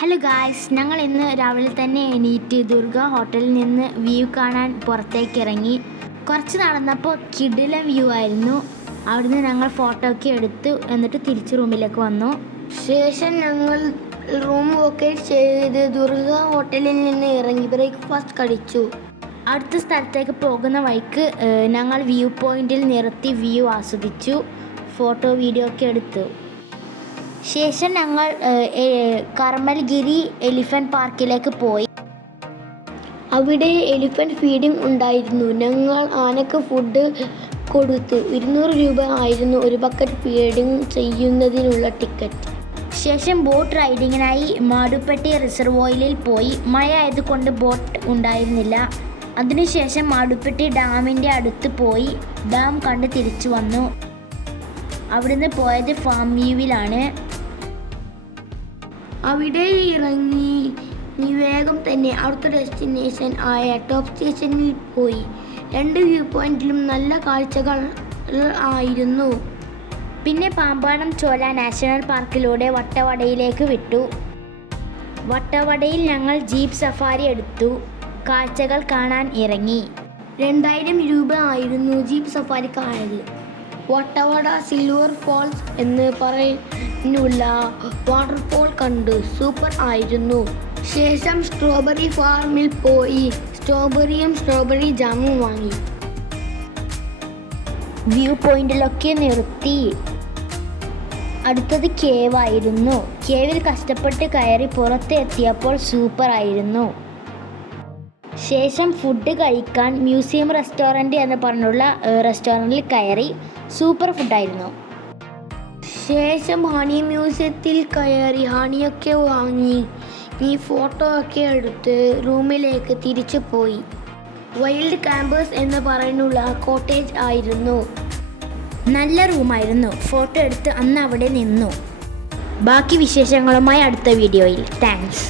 Hello guys, ഞങ്ങൾ ഇന്ന് രാവിലെ തന്നെ എണീറ്റ് ദുർഗ ഹോട്ടലിൽ നിന്ന് വ്യൂ കാണാൻ പുറത്തേക്ക് ഇറങ്ങി. കുറച്ച് നടന്നപ്പോൾ കിടിലൻ വ്യൂ ആയിരുന്നു. അവിടുന്ന് ഞങ്ങൾ ഫോട്ടോ ഒക്കെ എടുത്തു, എന്നിട്ട് തിരിച്ച് റൂമിലേക്ക് വന്നു. ശേഷം ഞങ്ങൾ റൂം വൊക്കേറ്റ് ചെയ്ത് ദുർഗ ഹോട്ടലിൽ നിന്ന് ഇറങ്ങി ബ്രേക്ക്ഫാസ്റ്റ് കഴിച്ചു. അടുത്ത സ്ഥലത്തേക്ക് പോകുന്ന വഴിക്ക് ഞങ്ങൾ വ്യൂ പോയിന്റിൽ നിർത്തി വ്യൂ ആസ്വദിച്ചു, ഫോട്ടോ വീഡിയോ ഒക്കെ എടുത്തു. ശേഷം ഞങ്ങൾ കർമ്മൽഗിരി എലിഫൻറ്റ് പാർക്കിലേക്ക് പോയി. അവിടെ എലിഫൻറ്റ് ഫീഡിംഗ് ഉണ്ടായിരുന്നു. ഞങ്ങൾ ആനക്ക് ഫുഡ് കൊടുത്തു. 200 രൂപ ആയിരുന്നു ഒരു ബക്കറ്റ് ഫീഡിംഗ് ചെയ്യുന്നതിനുള്ള ടിക്കറ്റ്. ശേഷം ബോട്ട് റൈഡിങ്ങിനായി മാടുപ്പെട്ടി റിസർവോയറിൽ പോയി. മഴ ആയതുകൊണ്ട് ബോട്ട് ഉണ്ടായിരുന്നില്ല. അതിനുശേഷം മാടുപ്പെട്ടി ഡാമിൻ്റെ അടുത്ത് പോയി ഡാം കണ്ട് തിരിച്ചു വന്നു. അവിടുന്ന് പോയത് ഫാം വ്യൂവിലാണ്. അവിടെ ഇറങ്ങി വേഗം തന്നെ അടുത്ത ഡെസ്റ്റിനേഷൻ ആയ ടോപ്പ് സ്റ്റേഷനിൽ പോയി. 2 വ്യൂ പോയിന്റിലും നല്ല കാഴ്ചകൾ ആയിരുന്നു. പിന്നെ പാമ്പാടം ചോല നാഷണൽ പാർക്കിലൂടെ വട്ടവടയിലേക്ക് വിട്ടു. വട്ടവടയിൽ ഞങ്ങൾ ജീപ്പ് സഫാരി എടുത്തു, കാഴ്ചകൾ കാണാൻ ഇറങ്ങി. 2000 രൂപ ആയിരുന്നു ജീപ്പ് സഫാരിക്കായത്. വട്ടവട സിൽവർ ഫോൾസ് എന്ന് പറഞ്ഞുള്ള വാട്ടർഫോൾ കണ്ട് സൂപ്പർ ആയിരുന്നു. ശേഷം സ്ട്രോബെറി ഫാമിൽ പോയി സ്ട്രോബെറിയും സ്ട്രോബെറി ജാമും വാങ്ങി. വ്യൂ പോയിന്റിലൊക്കെ നിർത്തി. അടുത്തത് കേവ് ആയിരുന്നു. കേവിൽ കഷ്ടപ്പെട്ട് കയറി പുറത്ത് എത്തിയപ്പോൾ സൂപ്പർ ആയിരുന്നു. ശേഷം ഫുഡ് കഴിക്കാൻ മ്യൂസിയം റെസ്റ്റോറൻറ്റ് എന്ന് പറഞ്ഞുള്ള റെസ്റ്റോറൻറ്റിൽ കയറി. സൂപ്പർ ഫുഡായിരുന്നു. ശേഷം ഹണി മ്യൂസിയത്തിൽ കയറി ഹണിയൊക്കെ വാങ്ങി ഫോട്ടോ ഒക്കെ എടുത്ത് റൂമിലേക്ക് തിരിച്ചു പോയി. വൈൽഡ് ക്യാമ്പേഴ്സ് എന്ന് പറയുന്നുള്ള കോട്ടേജ് ആയിരുന്നു. നല്ല റൂമായിരുന്നു. ഫോട്ടോ എടുത്ത് അന്ന് അവിടെ നിന്നു. ബാക്കി വിശേഷങ്ങളുമായി അടുത്ത വീഡിയോയിൽ. താങ്ക്സ്.